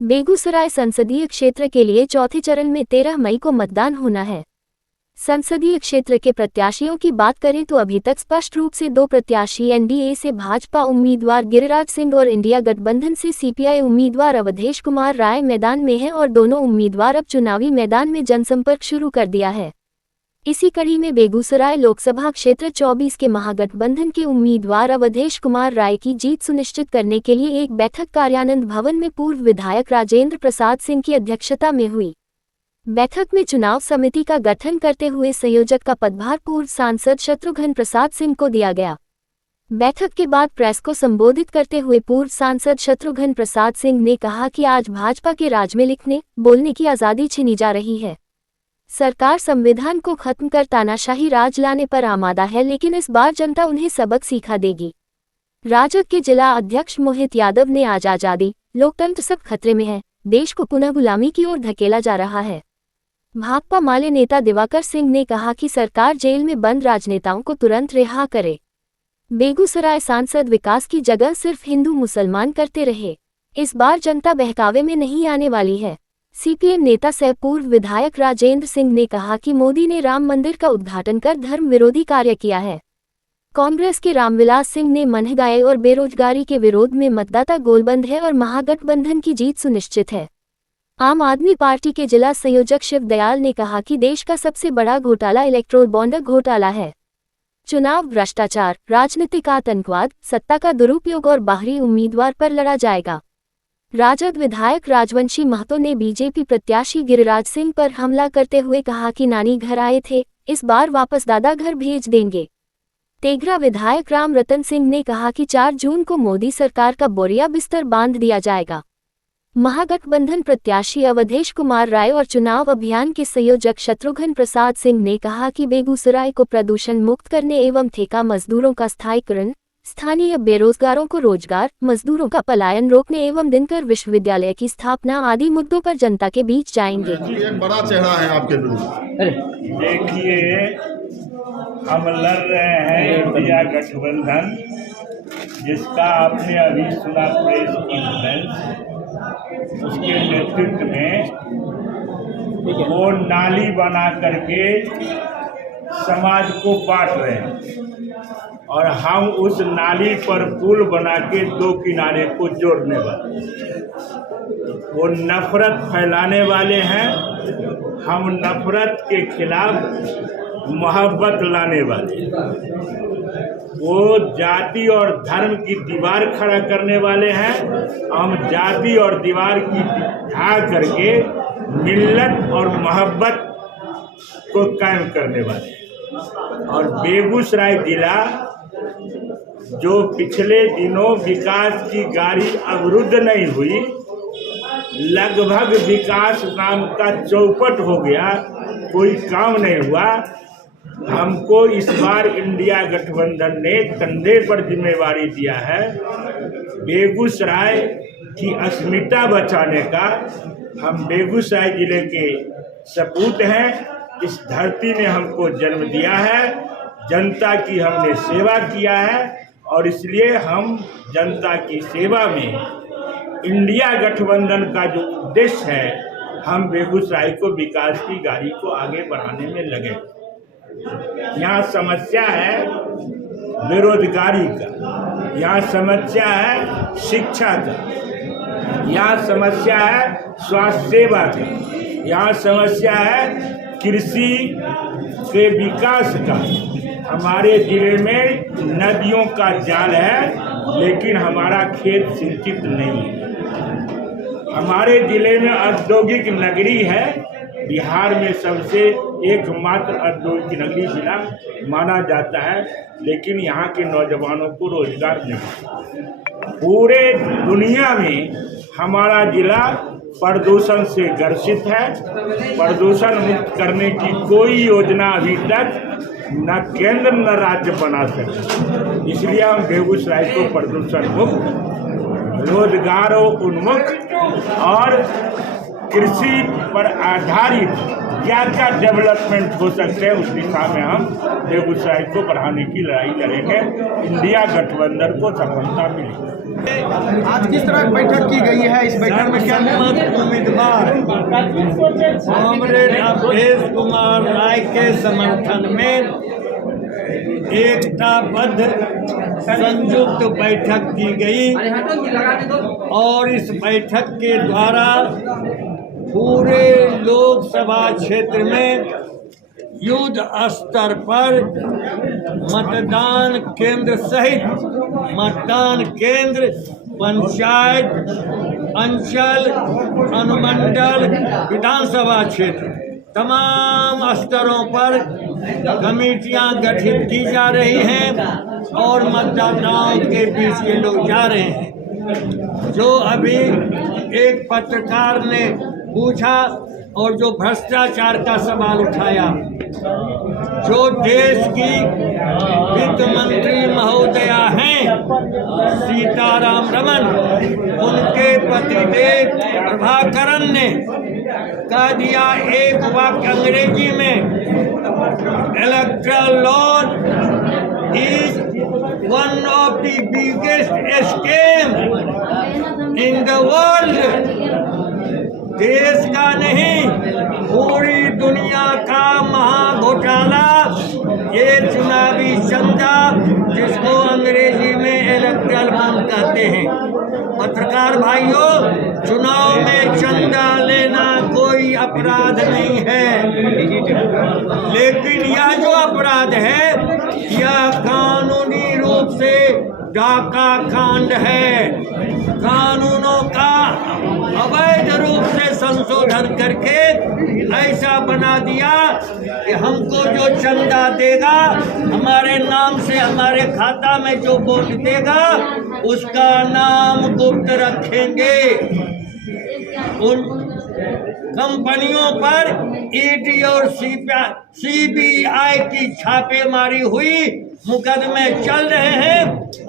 बेगूसराय संसदीय क्षेत्र के लिए चौथे चरण में 13 मई को मतदान होना है। संसदीय क्षेत्र के प्रत्याशियों की बात करें तो अभी तक स्पष्ट रूप से दो प्रत्याशी एनडीए से भाजपा उम्मीदवार गिरिराज सिंह और इंडिया गठबंधन से सीपीआई उम्मीदवार अवधेश कुमार राय मैदान में हैं और दोनों उम्मीदवार अब चुनावी मैदान में जनसंपर्क शुरू कर दिया है। इसी कड़ी में बेगूसराय लोकसभा क्षेत्र 24 के महागठबंधन के उम्मीदवार अवधेश कुमार राय की जीत सुनिश्चित करने के लिए एक बैठक कार्यानंद भवन में पूर्व विधायक राजेंद्र प्रसाद सिंह की अध्यक्षता में हुई। बैठक में चुनाव समिति का गठन करते हुए संयोजक का पदभार पूर्व सांसद शत्रुघ्न प्रसाद सिंह को दिया गया। बैठक के बाद प्रेस को संबोधित करते हुए पूर्व सांसद शत्रुघ्न प्रसाद सिंह ने कहा कि आज भाजपा के राज में लिखने बोलने की आज़ादी छीनी जा रही है। सरकार संविधान को खत्म कर तानाशाही राज लाने पर आमादा है, लेकिन इस बार जनता उन्हें सबक सिखा देगी। राजद के जिला अध्यक्ष मोहित यादव ने आज आजादी लोकतंत्र सब खतरे में है, देश को पुनः गुलामी की ओर धकेला जा रहा है। भाकपा माले नेता दिवाकर सिंह ने कहा कि सरकार जेल में बंद राजनेताओं को तुरंत रिहा करे। बेगूसराय सांसद विकास की जगह सिर्फ हिंदू मुसलमान करते रहे, इस बार जनता बहकावे में नहीं आने वाली है। सीपीएम नेता सह पूर्व विधायक राजेंद्र सिंह ने कहा कि मोदी ने राम मंदिर का उद्घाटन कर धर्म विरोधी कार्य किया है। कांग्रेस के रामविलास सिंह ने महंगाई और बेरोजगारी के विरोध में मतदाता गोलबंद है और महागठबंधन की जीत सुनिश्चित है। आम आदमी पार्टी के जिला संयोजक शिव दयाल ने कहा कि देश का सबसे बड़ा घोटाला इलेक्ट्रोल बॉन्ड घोटाला है। चुनाव भ्रष्टाचार, राजनीतिक आतंकवाद, सत्ता का दुरुपयोग और बाहरी उम्मीदवार पर लड़ा जाएगा। राजद विधायक राजवंशी महतो ने बीजेपी प्रत्याशी गिरिराज सिंह पर हमला करते हुए कहा कि नानी घर आए थे, इस बार वापस दादा घर भेज देंगे। तेघरा विधायक राम रतन सिंह ने कहा कि 4 जून को मोदी सरकार का बोरिया बिस्तर बांध दिया जाएगा। महागठबंधन प्रत्याशी अवधेश कुमार राय और चुनाव अभियान के संयोजक शत्रुघ्न प्रसाद सिंह ने कहा कि बेगूसराय को प्रदूषण मुक्त करने एवं ठेका मजदूरों का स्थायीकरण, स्थानीय बेरोजगारों को रोजगार, मजदूरों का पलायन रोकने एवं दिनकर विश्वविद्यालय की स्थापना आदि मुद्दों पर जनता के बीच जाएंगे। एक बड़ा चेहरा है आपके विरुद्ध। देखिए, हम लड़ रहे हैं इंडिया गठबंधन, जिसका आपने अभी सुना प्रेस कॉन्फ्रेंस, उसके नेतृत्व में वो नाली बना करके समाज को बांट रहे हैं और हम उस नाली पर पुल बना के 2 किनारे को जोड़ने वाले। वो नफरत फैलाने वाले हैं, हम नफरत के खिलाफ मोहब्बत लाने वाले। वो जाति और धर्म की दीवार खड़ा करने वाले हैं, हम जाति और दीवार की ढा करके मिल्लत और मोहब्बत को कायम करने वाले हैं। और बेगूसराय जिला जो पिछले दिनों विकास की गाड़ी अवरुद्ध नहीं हुई, लगभग विकास नाम का चौपट हो गया, कोई काम नहीं हुआ। हमको इस बार इंडिया गठबंधन ने कंधे पर जिम्मेवारी दिया है बेगूसराय की अस्मिता बचाने का। हम बेगूसराय जिले के सपूत हैं, इस धरती ने हमको जन्म दिया है, जनता की हमने सेवा किया है और इसलिए हम जनता की सेवा में इंडिया गठबंधन का जो उद्देश्य है, हम बेगूसराय को विकास की गाड़ी को आगे बढ़ाने में लगे। यहाँ समस्या है बेरोजगारी का, यहाँ समस्या है शिक्षा का, यहाँ समस्या है स्वास्थ्य सेवा का, यहाँ समस्या है कृषि के विकास का। हमारे जिले में नदियों का जाल है, लेकिन हमारा खेत सिंचित नहीं है। हमारे जिले में औद्योगिक नगरी है, बिहार में सबसे एकमात्र औद्योगिक नगरी जिला माना जाता है, लेकिन यहाँ के नौजवानों को रोजगार नहीं। पूरे दुनिया में हमारा जिला प्रदूषण से ग्रसित है। प्रदूषण मुक्त करने की कोई योजना अभी तक न केंद्र न राज्य बना सके, इसलिए हम बेगूसराय को प्रदूषण मुक्त, रोजगार उन्मुख और कृषि पर आधारित क्या क्या डेवलपमेंट हो सकते हैं, उस दिशा में हम बेगूसराय को बढ़ाने की लड़ाई लड़ेंगे। इंडिया गठबंधन को सफलता मिलेगी। आज किस तरह बैठक की गई है? इस बैठक में क्या उम्मीदवार कॉमरेड अवधेश कुमार राय के समर्थन में एकताबद्ध संयुक्त बैठक की गई और इस बैठक के द्वारा पूरे लोकसभा क्षेत्र में युद्ध स्तर पर मतदान केंद्र सहित मतदान केंद्र, पंचायत, अंचल, अनुमंडल, विधानसभा क्षेत्र तमाम स्तरों पर कमेटियां गठित की जा रही हैं और मतदाताओं के बीच ये लोग जा रहे हैं। जो अभी एक पत्रकार ने पूछा और जो भ्रष्टाचार का सवाल उठाया, जो देश की वित्त मंत्री महोदया हैं सीताराम रमन, उनके पतिदेव प्रभाकरन ने कह दिया एक वाक्य अंग्रेजी में, electoral law is one of the biggest scam in the world. देश का नहीं, पूरी दुनिया का महाघोटाला ये चुनावी चंदा, जिसको अंग्रेजी में इलेक्टोरल बॉन्ड कहते हैं। पत्रकार भाइयों, चुनाव में चंदा लेना कोई अपराध नहीं है, लेकिन यह जो अपराध है यह कानूनी रूप से डाका कांड है। कानूनों का अवैध रूप से संशोधन करके ऐसा बना दिया कि हमको जो चंदा देगा, हमारे नाम से हमारे खाता में जो वोट देगा, उसका नाम गुप्त रखेंगे। उन कंपनियों पर ईडी और सीबीआई की छापेमारी हुई, मुकदमे चल रहे हैं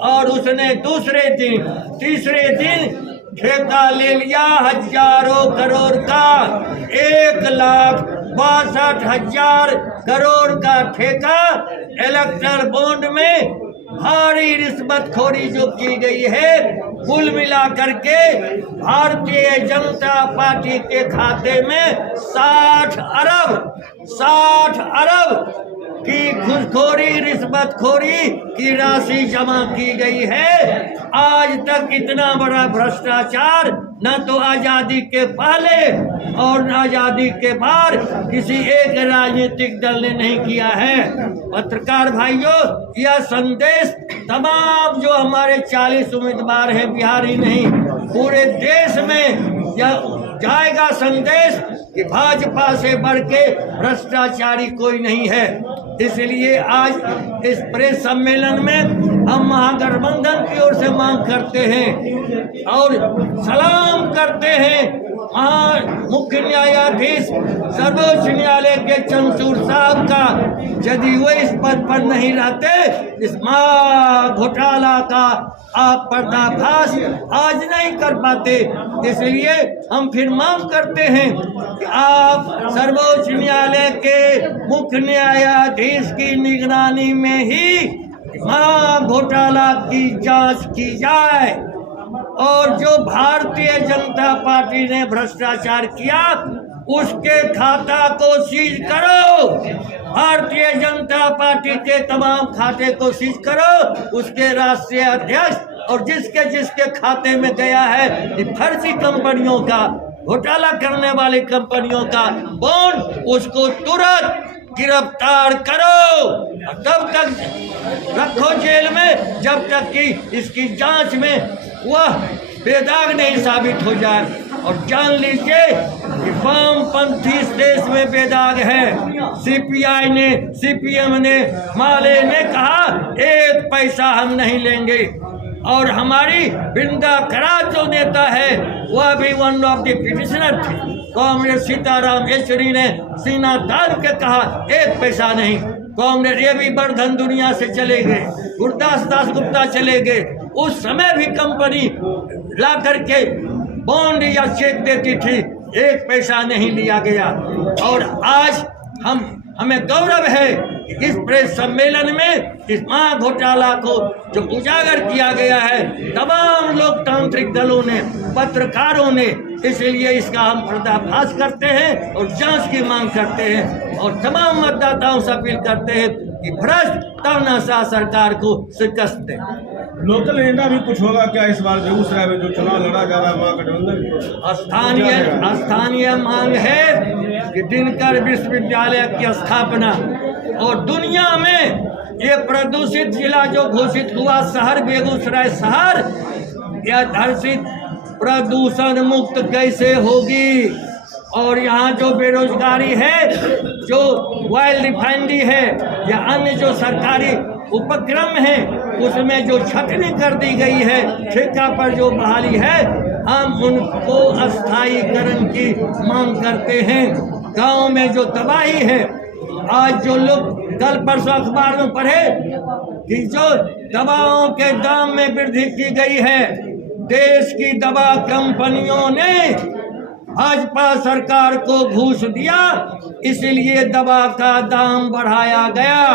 और उसने दूसरे दिन तीसरे दिन ठेका ले लिया हजारों करोड़ का, 1,62,000 करोड़ का ठेका इलेक्टोरल बॉन्ड में। भारी रिश्वतखोरी जो की गई है, कुल मिला करके भारतीय जनता पार्टी के खाते में 60 अरब की घूसखोरी, रिश्वतखोरी की राशि जमा की गई है। आज तक इतना बड़ा भ्रष्टाचार न तो आजादी के पहले और न आजादी के बाद किसी एक राजनीतिक दल ने नहीं किया है। पत्रकार भाइयों, यह संदेश तमाम जो हमारे 40 उम्मीदवार हैं, बिहार ही नहीं पूरे देश में यह जाएगा संदेश कि भाजपा से बढ़ के भ्रष्टाचारी कोई नहीं है। इसलिए आज इस प्रेस सम्मेलन में हम महागठबंधन की ओर से मांग करते हैं और सलाम करते हैं मुख्य न्यायाधीश सर्वोच्च न्यायालय के चंद्रचूड़ साहब का। यदि वो इस पद पर नहीं रहते, इस घोटाला का आप पर्दाफाश आज नहीं कर पाते। इसलिए हम फिर मांग करते हैं कि आप सर्वोच्च न्यायालय के मुख्य न्यायाधीश की निगरानी में ही घोटाला की जांच की जाए और जो भारतीय जनता पार्टी ने भ्रष्टाचार किया उसके खाता को सीज करो। भारतीय जनता पार्टी के तमाम खाते को सीज करो। उसके राष्ट्रीय अध्यक्ष और जिसके जिसके खाते में गया है फर्जी कंपनियों का, घोटाला करने वाली कंपनियों का बॉन्ड, उसको तुरंत गिरफ्तार करो। तब तक रखो जेल में जब तक कि इसकी जांच में वह बेदाग नहीं साबित हो जाए। और जान लीजिए कि वामपंथी इस देश में बेदाग है। सीपीआई ने, सीपीएम ने, माले ने कहा 1 पैसा हम नहीं लेंगे। और हमारी बिंदा करार जो नेता है वह भी वन ऑफ द पिटिशनर थे। कांग्रेस सीताराम येचुरी ने सीना तान के कहा 1 पैसा नहीं। कांग्रेस ये भी बर्धन दुनिया से चले गए, गुरदास दास गुप्ता चले गए। उस समय भी कंपनी ला करके बॉन्ड या चेक देती थी, एक पैसा नहीं लिया गया। और आज हमें गौरव है कि इस प्रेस सम्मेलन में इस महा घोटाला को जो उजागर किया गया है तमाम लोकतांत्रिक दलों ने, पत्रकारों ने, इसलिए इसका हम पर्दाफाश करते हैं और जांच की मांग करते हैं और तमाम मतदाताओं से अपील करते हैं कि भ्रष्ट तानाशाह सरकार को शिकस्त दें। लोकल एजेंडा भी कुछ होगा क्या इस बार बेगूसराय में जो चुनाव लड़ा जा रहा है महागठबंधन? स्थानीय मांग है कि दिनकर विश्वविद्यालय की स्थापना और दुनिया में ये प्रदूषित जिला जो घोषित हुआ शहर बेगूसराय शहर, यह धर्षित प्रदूषण मुक्त कैसे होगी? और यहाँ जो बेरोजगारी है, जो ऑयल रिफाइनरी है या अन्य जो सरकारी उपक्रम है उसमें जो छटनी कर दी गई है, ठेका पर जो बहाली है, हम उनको अस्थायीकरण की मांग करते हैं। गांव में जो तबाही है, आज जो लोग कल परसों अखबार में पढ़े कि जो दवाओं के दाम में वृद्धि की गई है, देश की दवा कंपनियों ने भाजपा सरकार को घूस दिया, इसलिए दवा का दाम बढ़ाया गया।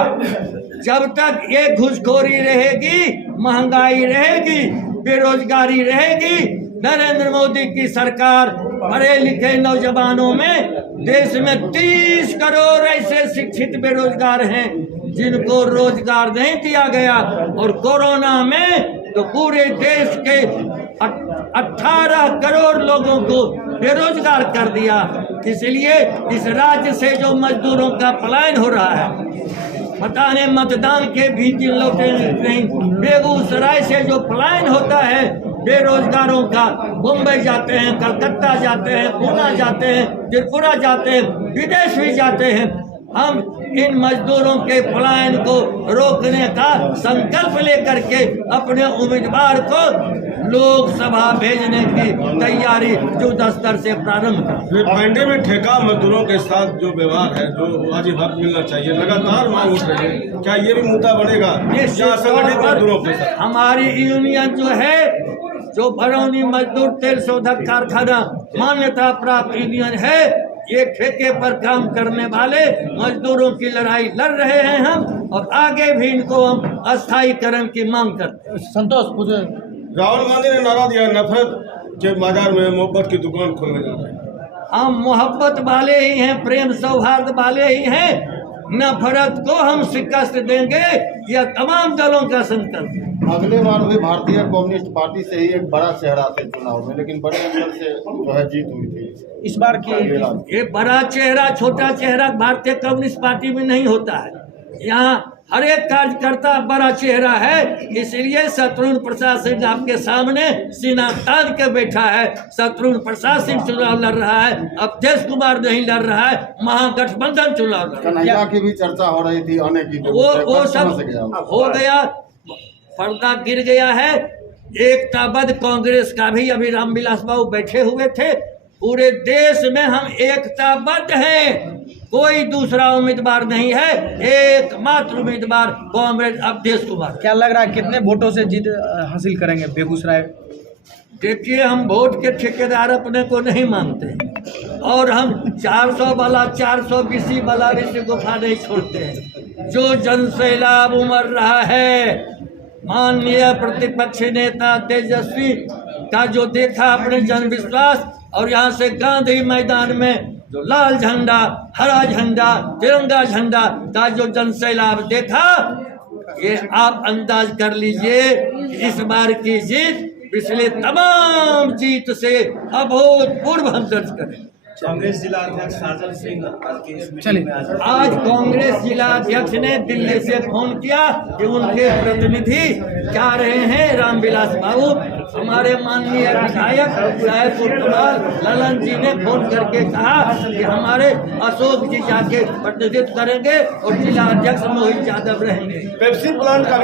जब तक ये घूसखोरी रहेगी, महंगाई रहेगी, बेरोजगारी रहेगी, नरेंद्र मोदी की सरकार पढ़े लिखे नौजवानों में देश में 30 करोड़ ऐसे शिक्षित बेरोजगार हैं जिनको रोजगार नहीं दिया गया। और कोरोना में तो पूरे देश के 18 करोड़ लोगों को बेरोजगार कर दिया। इसलिए इस राज्य से जो मजदूरों का पलायन हो रहा है, पता नहीं मतदान के भी दिन लौटे नहीं, बेगूसराय से जो पलायन होता है बेरोजगारों का, मुंबई जाते हैं, कलकत्ता जाते हैं, पूना जाते हैं, त्रिपुरा जाते हैं, विदेश भी जाते हैं। हम इन मजदूरों के पलायन को रोकने का संकल्प लेकर के अपने उम्मीदवार को लोकसभा भेजने की तैयारी युद्ध स्तर से प्रारंभ कर। रिफाइनरी में ठेका मजदूरों के साथ जो व्यवहार है, जो वाजिब हक मिलना चाहिए, लगातार मांग उठ रही है, क्या ये भी मुद्दा बनेगा? संगठित मजदूरों के साथ हमारी यूनियन जो है, जो बरौनी मजदूर तेल शोधक कारखाना मान्यता प्राप्त यूनियन है, ये ठेके पर काम करने वाले मजदूरों की लड़ाई लड़ रहे हैं हम, और आगे भी इनको हम अस्थायीकरण की मांग करते हैं। संतोष पूछे, राहुल गांधी ने नारा दिया नफरत के बाजार में मोहब्बत की दुकान खोलने जा रहे हैं। हम मोहब्बत वाले ही हैं, प्रेम सौहार्द वाले ही हैं, नफरत को हम शिकस्त देंगे, यह तमाम दलों का संकल्प है। अगले बार भी भारतीय कम्युनिस्ट पार्टी से ही एक बड़ा चेहरा थे चुनाव में, लेकिन बड़े अंतर से जो है जीत हुई थी। इस बार की ये बड़ा चेहरा छोटा चेहरा भारतीय कम्युनिस्ट पार्टी में नहीं होता है। यहाँ हर एक कार्यकर्ता बड़ा चेहरा है, इसलिए शत्रुघ्न प्रसाद सिंह आपके सामने सीना तान के बैठा है। शत्रुघ्न प्रसाद सिंह चुनाव लड़ रहा है, अवधेश कुमार नहीं लड़ रहा है, महागठबंधन चुनाव लड़ रहा है। कन्हैया की भी चर्चा हो रही थी आने की, वो सब हो गया, पर्दा गिर गया है। एकताबद्ध कांग्रेस का भी अभी रामविलास बाबू बैठे हुए थे। पूरे देश में हम एकताबद्ध हैं, कोई दूसरा उम्मीदवार नहीं है, एकमात्र उम्मीदवार कांग्रेस अवधेश कुमार। क्या लग रहा है कितने वोटों से जीत हासिल करेंगे बेगूसराय? देखिए, हम वोट के ठेकेदार अपने को नहीं मानते और हम 400 वाला 420 वाला ऋषि गुफा नहीं छोड़ते हैं। जो जन सैलाब उमड़ रहा है, माननीय प्रतिपक्ष नेता तेजस्वी का जो देखा अपने जन विश्वास, और यहाँ से गांधी मैदान में जो लाल झंडा, हरा झंडा, तिरंगा झंडा का जो जन सैलाब देखा, ये आप अंदाज कर लीजिए इस बार की जीत पिछले तमाम जीत से अभूतपूर्व हम दर्ज करें। कांग्रेस जिला अध्यक्ष साजन सिंह आज कांग्रेस जिला अध्यक्ष ने दिल्ली से फोन किया कि उनके प्रतिनिधि जा रहे हैं रामविलास बाबू। हमारे माननीय विधायक रायपुर कमाल ललन जी ने फोन करके कहा कि हमारे अशोक जी जाके प्रतिनिधित्व करेंगे और जिला अध्यक्ष मोहित यादव रहेंगे। पेप्सी प्लांट का